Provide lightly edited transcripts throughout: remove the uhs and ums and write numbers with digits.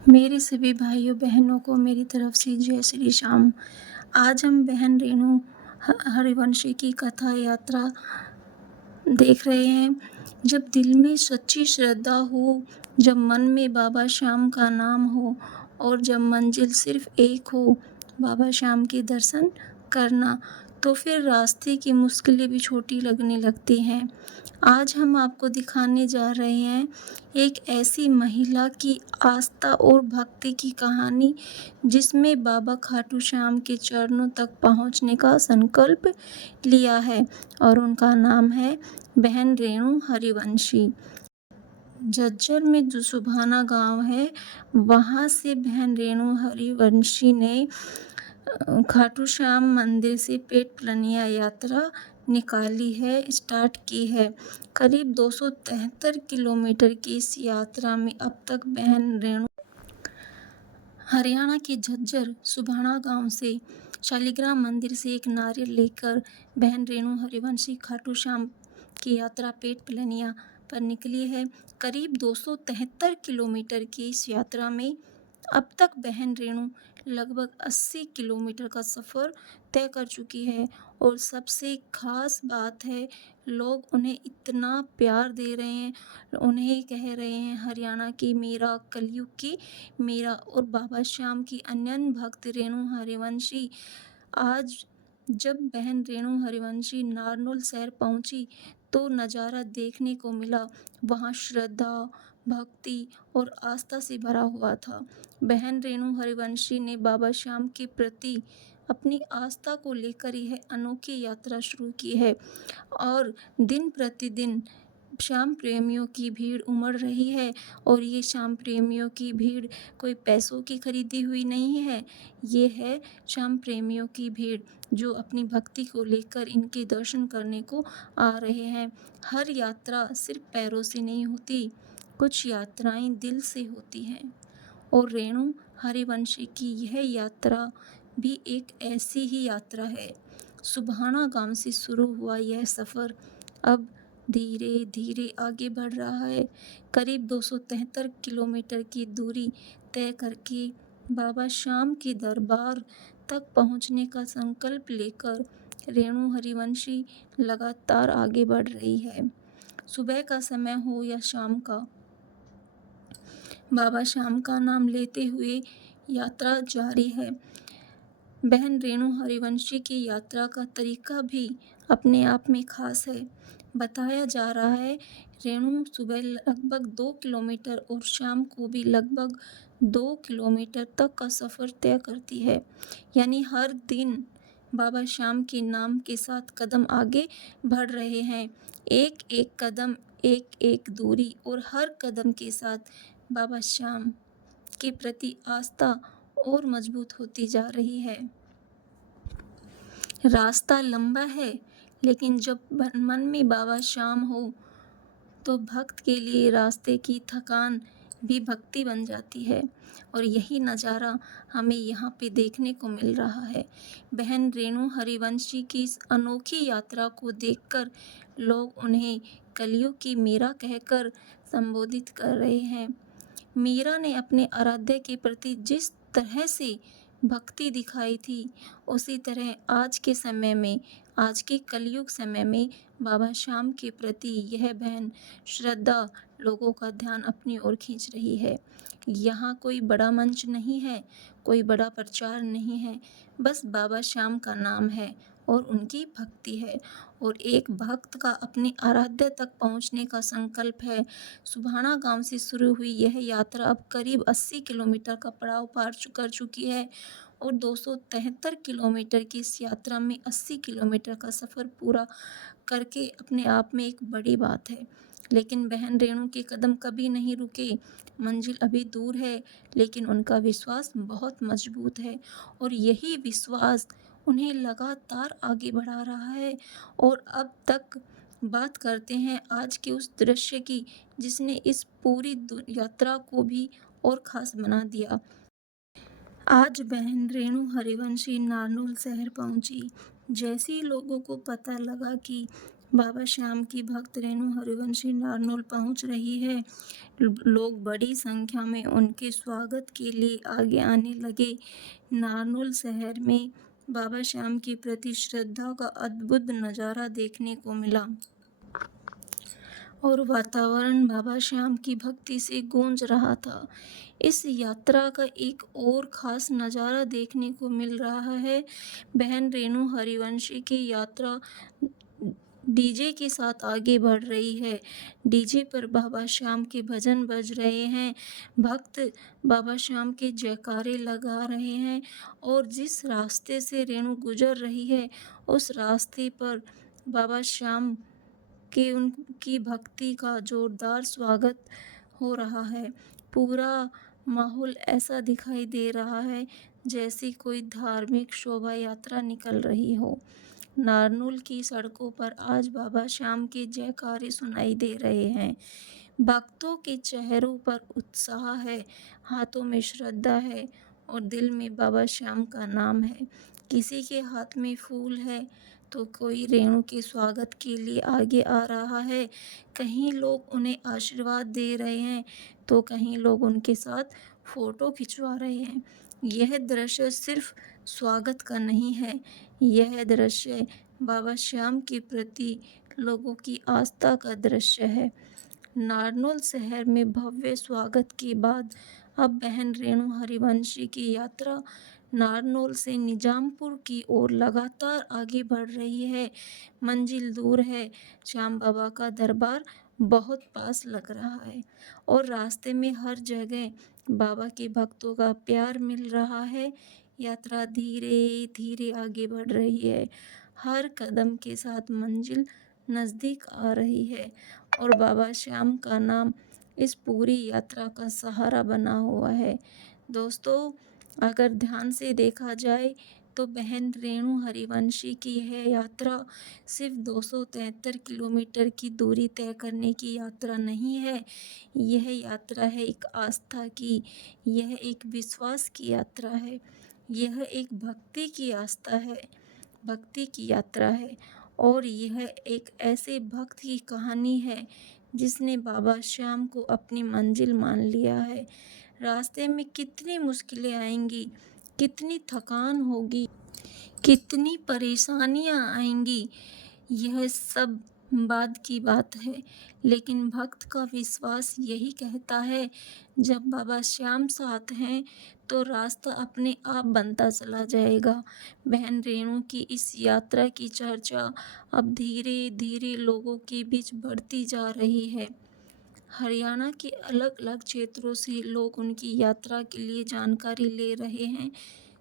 मेरे सभी भाइयों बहनों को मेरी तरफ से जय श्री श्याम। आज हम बहन रेणु हरिवंशी की कथा यात्रा देख रहे हैं। जब दिल में सच्ची श्रद्धा हो, जब मन में बाबा श्याम का नाम हो और जब मंजिल सिर्फ एक हो, बाबा श्याम के दर्शन करना, तो फिर रास्ते की मुश्किलें भी छोटी लगने लगती हैं। आज हम आपको दिखाने जा रहे हैं एक ऐसी महिला की आस्था और भक्ति की कहानी जिसमें बाबा खाटू श्याम के चरणों तक पहुंचने का संकल्प लिया है, और उनका नाम है बहन रेणु हरिवंशी। झज्जर में जो सुभाना गांव है, वहां से बहन रेणु हरिवंशी ने खाटू श्याम मंदिर से पेट प्लनिया यात्रा निकाली है, स्टार्ट की है। करीब 273 किलोमीटर की इस यात्रा में अब तक बहन रेणु हरियाणा के झज्जर सुभाना गांव से शालिग्राम मंदिर से एक नारियल लेकर बहन रेणु हरिवंशी खाटू श्याम की यात्रा पेट प्लनिया पर निकली है। करीब 273 किलोमीटर की इस यात्रा में अब तक बहन रेणु लगभग 80 किलोमीटर का सफ़र तय कर चुकी है, और सबसे खास बात है, लोग उन्हें इतना प्यार दे रहे हैं, उन्हें कह रहे हैं हरियाणा की मीरा, कलयुग की मीरा। और बाबा श्याम की अनन्य भक्त रेणु हरिवंशी। आज जब बहन रेणु हरिवंशी नारनौल शहर पहुंची तो नज़ारा देखने को मिला, वहाँ श्रद्धा, भक्ति और आस्था से भरा हुआ था। बहन रेणु हरिवंशी ने बाबा श्याम के प्रति अपनी आस्था को लेकर यह अनोखी यात्रा शुरू की है, और दिन प्रतिदिन श्याम प्रेमियों की भीड़ उमड़ रही है। और ये श्याम प्रेमियों की भीड़ कोई पैसों की खरीदी हुई नहीं है, ये है श्याम प्रेमियों की भीड़ जो अपनी भक्ति को लेकर इनके दर्शन करने को आ रहे हैं। हर यात्रा सिर्फ पैरों से नहीं होती, कुछ यात्राएं दिल से होती हैं, और रेणु हरिवंशी की यह यात्रा भी एक ऐसी ही यात्रा है। सुभाना गांव से शुरू हुआ यह सफ़र अब धीरे धीरे आगे बढ़ रहा है। करीब 273 किलोमीटर की दूरी तय करके बाबा श्याम के दरबार तक पहुंचने का संकल्प लेकर रेणु हरिवंशी लगातार आगे बढ़ रही है। सुबह का समय हो या शाम का, बाबा श्याम का नाम लेते हुए यात्रा जारी है। बहन रेणु हरिवंशी की यात्रा का तरीका भी अपने आप में खास है। बताया जा रहा है, रेणु सुबह लगभग 2 किलोमीटर और शाम को भी लगभग 2 किलोमीटर तक का सफ़र तय करती है। यानी हर दिन बाबा श्याम के नाम के साथ कदम आगे बढ़ रहे हैं। एक एक कदम, एक एक दूरी, और हर कदम के साथ बाबा श्याम के प्रति आस्था और मजबूत होती जा रही है। रास्ता लंबा है, लेकिन जब मन में बाबा श्याम हो तो भक्त के लिए रास्ते की थकान भी भक्ति बन जाती है, और यही नज़ारा हमें यहाँ पे देखने को मिल रहा है। बहन रेणु हरिवंशी की इस अनोखी यात्रा को देखकर लोग उन्हें कलयुग की मीरा कहकर संबोधित कर रहे हैं। मीरा ने अपने आराध्य के प्रति जिस तरह से भक्ति दिखाई थी, उसी तरह आज के समय में, आज के कलयुग समय में बाबा श्याम के प्रति यह बहन श्रद्धा लोगों का ध्यान अपनी ओर खींच रही है। यहाँ कोई बड़ा मंच नहीं है, कोई बड़ा प्रचार नहीं है, बस बाबा श्याम का नाम है और उनकी भक्ति है, और एक भक्त का अपने आराध्य तक पहुँचने का संकल्प है। सुभाना गांव से शुरू हुई यह यात्रा अब करीब 80 किलोमीटर का पड़ाव पार कर चुकी है, और 273 किलोमीटर की इस यात्रा में 80 किलोमीटर का सफ़र पूरा करके अपने आप में एक बड़ी बात है। लेकिन बहन रेणु के कदम कभी नहीं रुके। मंजिल अभी दूर है, लेकिन उनका विश्वास बहुत मजबूत है, और यही विश्वास उन्हें लगातार आगे बढ़ा रहा है। और अब तक बात करते हैं आज के उस दृश्य की जिसने इस पूरी यात्रा को भी और ख़ास बना दिया। आज बहन रेणु हरिवंशी नारनौल शहर पहुंची। जैसे ही लोगों को पता लगा कि बाबा श्याम की भक्त रेणु हरिवंशी नारनौल पहुंच रही है। लोग बड़ी संख्या में उनके स्वागत के लिए आगे आने लगे। नारनौल शहर में बाबा श्याम के प्रति श्रद्धा का अद्भुत नज़ारा देखने को मिला और वातावरण बाबा श्याम की भक्ति से गूंज रहा था। इस यात्रा का एक और ख़ास नज़ारा देखने को मिल रहा है। बहन रेणु हरिवंशी की यात्रा डीजे के साथ आगे बढ़ रही है। डीजे पर बाबा श्याम के भजन बज रहे हैं। भक्त बाबा श्याम के जयकारे लगा रहे हैं और जिस रास्ते से रेणु गुजर रही है, उस रास्ते पर बाबा श्याम के उनकी भक्ति का जोरदार स्वागत हो रहा है। पूरा माहौल ऐसा दिखाई दे रहा है जैसे कोई धार्मिक शोभा यात्रा निकल रही हो। नारनौल की सड़कों पर आज बाबा श्याम के जयकारे सुनाई दे रहे हैं। भक्तों के चेहरों पर उत्साह है, हाथों में श्रद्धा है और दिल में बाबा श्याम का नाम है। किसी के हाथ में फूल है तो कोई रेणु के स्वागत के लिए आगे आ रहा है। कहीं लोग उन्हें आशीर्वाद दे रहे हैं तो कहीं लोग उनके साथ फोटो खिंचवा रहे हैं। यह दृश्य सिर्फ स्वागत का नहीं है, यह दृश्य बाबा श्याम के प्रति लोगों की आस्था का दृश्य है। नारनौल शहर में भव्य स्वागत के बाद अब बहन रेणु हरिवंशी की यात्रा नारनौल से निजामपुर की ओर लगातार आगे बढ़ रही है। मंजिल दूर है, श्याम बाबा का दरबार बहुत पास लग रहा है और रास्ते में हर जगह बाबा के भक्तों का प्यार मिल रहा है। यात्रा धीरे धीरे आगे बढ़ रही है, हर कदम के साथ मंजिल नज़दीक आ रही है और बाबा श्याम का नाम इस पूरी यात्रा का सहारा बना हुआ है। दोस्तों, अगर ध्यान से देखा जाए तो बहन रेणु हरिवंशी की यह यात्रा सिर्फ 273 किलोमीटर की दूरी तय करने की यात्रा नहीं है। यह यात्रा है एक आस्था की, यह एक विश्वास की यात्रा है, यह एक भक्ति की आस्था है, भक्ति की यात्रा है और यह एक ऐसे भक्त की कहानी है जिसने बाबा श्याम को अपनी मंजिल मान लिया है। रास्ते में कितनी मुश्किलें आएंगी, कितनी थकान होगी, कितनी परेशानियां आएंगी, यह सब बाद की बात है, लेकिन भक्त का विश्वास यही कहता है जब बाबा श्याम साथ हैं तो रास्ता अपने आप बनता चला जाएगा। बहन रेणु की इस यात्रा की चर्चा अब धीरे धीरे लोगों के बीच बढ़ती जा रही है। हरियाणा के अलग अलग क्षेत्रों से लोग उनकी यात्रा के लिए जानकारी ले रहे हैं।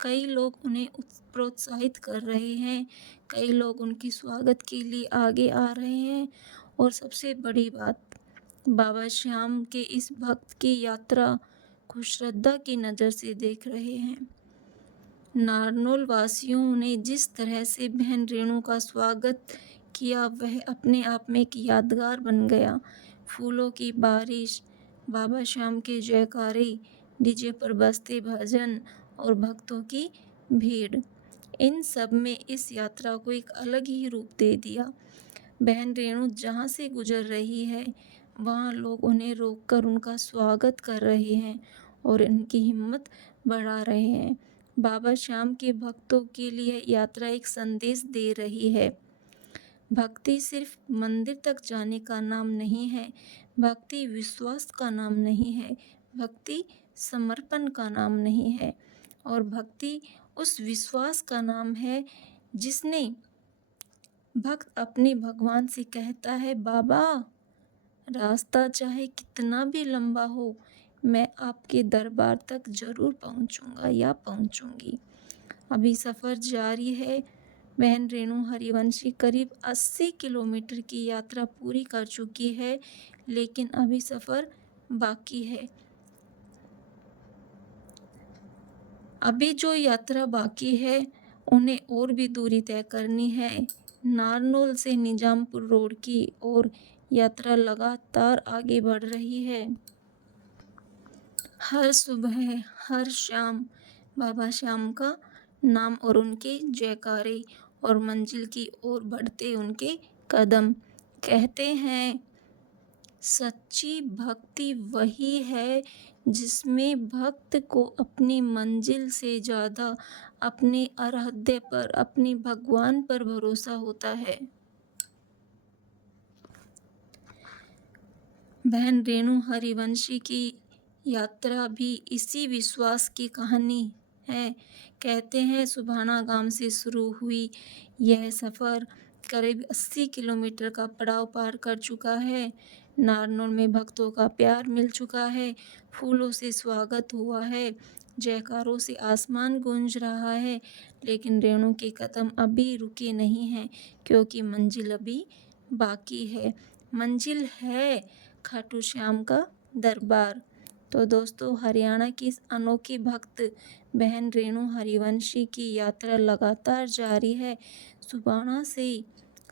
कई लोग उन्हें प्रोत्साहित कर रहे हैं, कई लोग उनके स्वागत के लिए आगे आ रहे हैं और सबसे बड़ी बात, बाबा श्याम के इस भक्त की यात्रा को श्रद्धा की नज़र से देख रहे हैं। नारनौल वासियों ने जिस तरह से बहन रेणु का स्वागत किया वह अपने आप में एक यादगार बन गया। फूलों की बारिश, बाबा श्याम के जयकारे, डीजे पर बजते भजन और भक्तों की भीड़, इन सब में इस यात्रा को एक अलग ही रूप दे दिया। बहन रेणु जहाँ से गुजर रही है वहाँ लोग उन्हें रोककर उनका स्वागत कर रहे हैं और उनकी हिम्मत बढ़ा रहे हैं। बाबा श्याम के भक्तों के लिए यात्रा एक संदेश दे रही है। भक्ति सिर्फ मंदिर तक जाने का नाम नहीं है, भक्ति विश्वास का नाम नहीं है, भक्ति समर्पण का नाम नहीं है और भक्ति उस विश्वास का नाम है जिसने भक्त अपने भगवान से कहता है, बाबा रास्ता चाहे कितना भी लंबा हो, मैं आपके दरबार तक जरूर पहुंचूंगा या पहुंचूंगी। अभी सफ़र जारी है। बहन रेणु हरिवंशी करीब 80 किलोमीटर की यात्रा पूरी कर चुकी है, लेकिन अभी सफ़र बाकी है। अभी जो यात्रा बाकी है उन्हें और भी दूरी तय करनी है। नारनौल से निजामपुर रोड की ओर यात्रा लगातार आगे बढ़ रही है। हर सुबह, हर शाम बाबा श्याम का नाम और उनके जयकारे और मंजिल की ओर बढ़ते उनके कदम। कहते हैं सच्ची भक्ति वही है जिसमें भक्त को अपनी मंजिल से ज़्यादा अपने आराध्य पर, अपने भगवान पर भरोसा होता है। बहन रेणु हरिवंशी की यात्रा भी इसी विश्वास की कहानी है। कहते हैं सुभाना गांव से शुरू हुई यह सफ़र करीब 80 किलोमीटर का पड़ाव पार कर चुका है। नारनौल में भक्तों का प्यार मिल चुका है, फूलों से स्वागत हुआ है, जयकारों से आसमान गूंज रहा है, लेकिन रेणु के कदम अभी रुके नहीं हैं, क्योंकि मंजिल अभी बाकी है। मंजिल है खाटू श्याम का दरबार। तो दोस्तों, हरियाणा की इस अनोखी भक्त बहन रेणु हरिवंशी की यात्रा लगातार जारी है। सुबाना से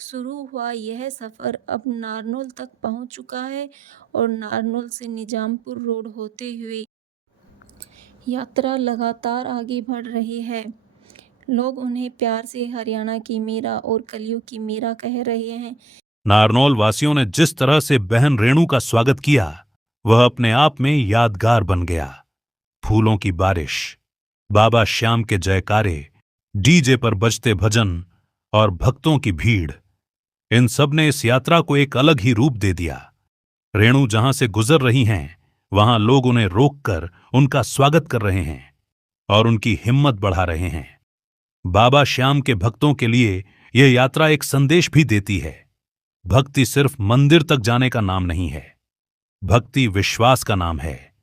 शुरू हुआ यह सफ़र अब नारनौल तक पहुंच चुका है और नारनौल से निजामपुर रोड होते हुए यात्रा लगातार आगे बढ़ रही है। लोग उन्हें प्यार से हरियाणा की मीरा और कलियुग की मीरा कह रहे हैं। नारनौल वासियों ने जिस तरह से बहन रेणु का स्वागत किया, वह अपने आप में यादगार बन गया। फूलों की बारिश, बाबा श्याम के जयकारे, डीजे पर बजते भजन और भक्तों की भीड़, इन सब ने इस यात्रा को एक अलग ही रूप दे दिया। रेणु जहां से गुजर रही हैं, वहां लोग उन्हें रोककर उनका स्वागत कर रहे हैं और उनकी हिम्मत बढ़ा रहे हैं। बाबा श्याम के भक्तों के लिए यह यात्रा एक संदेश भी देती है। भक्ति सिर्फ मंदिर तक जाने का नाम नहीं है। भक्ति विश्वास का नाम है,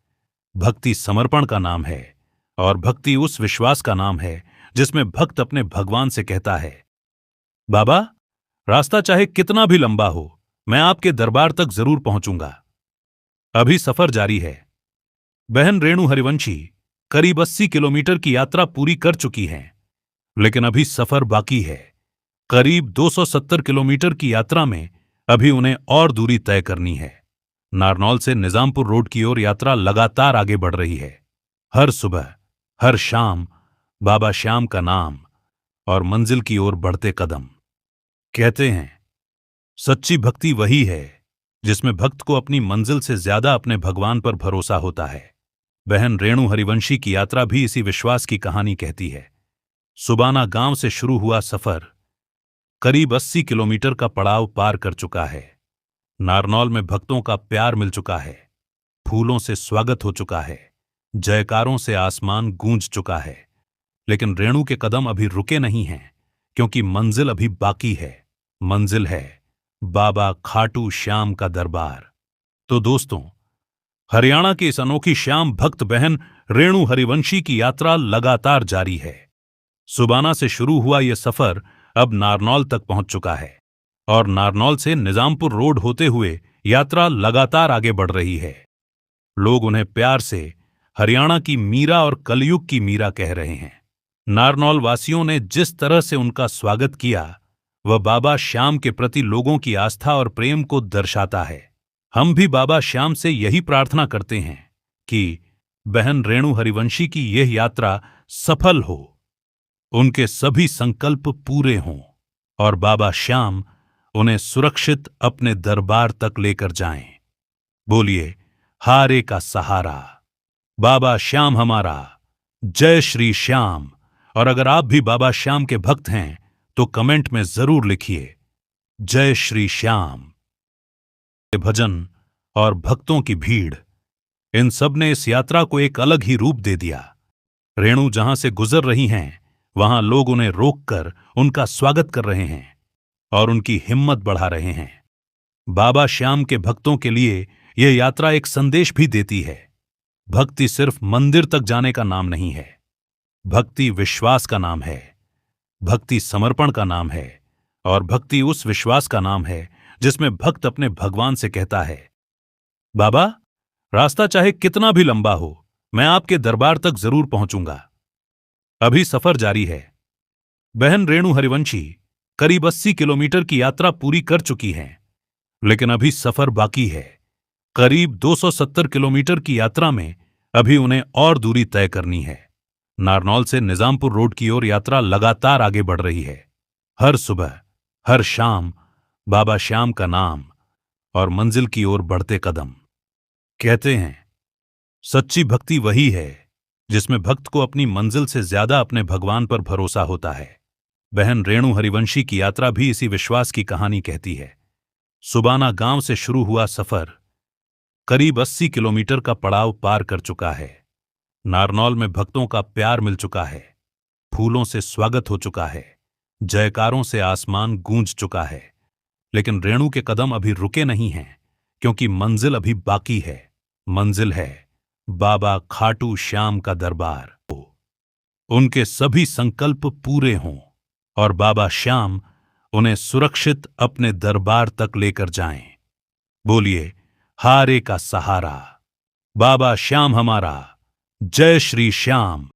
भक्ति समर्पण का नाम है, और भक्ति उस विश्वास का नाम है जिसमें भक्त अपने भगवान से कहता है, बाबा, रास्ता चाहे कितना भी लंबा हो, मैं आपके दरबार तक जरूर पहुंचूंगा। अभी सफर जारी है। बहन रेणु हरिवंशी करीब 80 किलोमीटर की यात्रा पूरी कर चुकी हैं, लेकिन अभी सफर बाकी है। करीब 270 किलोमीटर की यात्रा में अभी उन्हें और दूरी तय करनी है। नारनौल से निजामपुर रोड की ओर यात्रा लगातार आगे बढ़ रही है। हर सुबह, हर शाम बाबा श्याम का नाम और मंजिल की ओर बढ़ते कदम। कहते हैं सच्ची भक्ति वही है जिसमें भक्त को अपनी मंजिल से ज्यादा अपने भगवान पर भरोसा होता है। बहन रेणु हरिवंशी की यात्रा भी इसी विश्वास की कहानी कहती है। सुबाना गांव से शुरू हुआ सफर करीब 80 किलोमीटर का पड़ाव पार कर चुका है। नारनौल में भक्तों का प्यार मिल चुका है, फूलों से स्वागत हो चुका है, जयकारों से आसमान गूंज चुका है, लेकिन रेणु के कदम अभी रुके नहीं हैं, क्योंकि मंजिल अभी बाकी है। मंजिल है बाबा खाटू श्याम का दरबार। तो दोस्तों, हरियाणा की इस अनोखी श्याम भक्त बहन रेणु हरिवंशी की यात्रा लगातार जारी है। सुबाना से शुरू हुआ यह सफर अब नारनौल तक पहुंच चुका है और नारनौल से निजामपुर रोड होते हुए यात्रा लगातार आगे बढ़ रही है। लोग उन्हें प्यार से हरियाणा की मीरा और कलयुग की मीरा कह रहे हैं। नारनौल वासियों ने जिस तरह से उनका स्वागत किया, वह बाबा श्याम के प्रति लोगों की आस्था और प्रेम को दर्शाता है। हम भी बाबा श्याम से यही प्रार्थना करते हैं कि बहन रेणु हरिवंशी की यह यात्रा सफल हो, उनके सभी संकल्प पूरे हों और बाबा श्याम उन्हें सुरक्षित अपने दरबार तक लेकर जाएं। बोलिए हारे का सहारा, बाबा श्याम हमारा, जय श्री श्याम। और अगर आप भी बाबा श्याम के भक्त हैं तो कमेंट में जरूर लिखिए जय श्री श्याम। भजन और भक्तों की भीड़, इन सब ने इस यात्रा को एक अलग ही रूप दे दिया। रेणु जहां से गुजर रही हैं, वहां लोग उन्हें रोककर उनका स्वागत कर रहे हैं और उनकी हिम्मत बढ़ा रहे हैं। बाबा श्याम के भक्तों के लिए यह यात्रा एक संदेश भी देती है। भक्ति सिर्फ मंदिर तक जाने का नाम नहीं है। भक्ति विश्वास का नाम है, भक्ति समर्पण का नाम है, और भक्ति उस विश्वास का नाम है जिसमें भक्त अपने भगवान से कहता है, बाबा, रास्ता चाहे कितना भी लंबा हो, मैं आपके दरबार तक जरूर पहुंचूंगा। अभी सफर जारी है। बहन रेणु हरिवंशी करीब 80 किलोमीटर की यात्रा पूरी कर चुकी हैं, लेकिन अभी सफर बाकी है। करीब 270 किलोमीटर की यात्रा में अभी उन्हें और दूरी तय करनी है। नारनौल से निजामपुर रोड की ओर यात्रा लगातार आगे बढ़ रही है। हर सुबह, हर शाम बाबा श्याम का नाम और मंजिल की ओर बढ़ते कदम। कहते हैं सच्ची भक्ति वही है जिसमें भक्त को अपनी मंजिल से ज्यादा अपने भगवान पर भरोसा होता है। बहन रेणु हरिवंशी की यात्रा भी इसी विश्वास की कहानी कहती है। सुबाना गांव से शुरू हुआ सफर करीब 80 किलोमीटर का पड़ाव पार कर चुका है। नारनौल में भक्तों का प्यार मिल चुका है, फूलों से स्वागत हो चुका है, जयकारों से आसमान गूंज चुका है। लेकिन रेणु के कदम अभी रुके नहीं हैं, क्योंकि मंजिल अभी बाकी है। मंजिल है बाबा खाटू श्याम का दरबार। उनके सभी संकल्प पूरे हों और बाबा श्याम उन्हें सुरक्षित अपने दरबार तक लेकर जाएं। बोलिए हारे का सहारा, बाबा श्याम हमारा, जय श्री श्याम।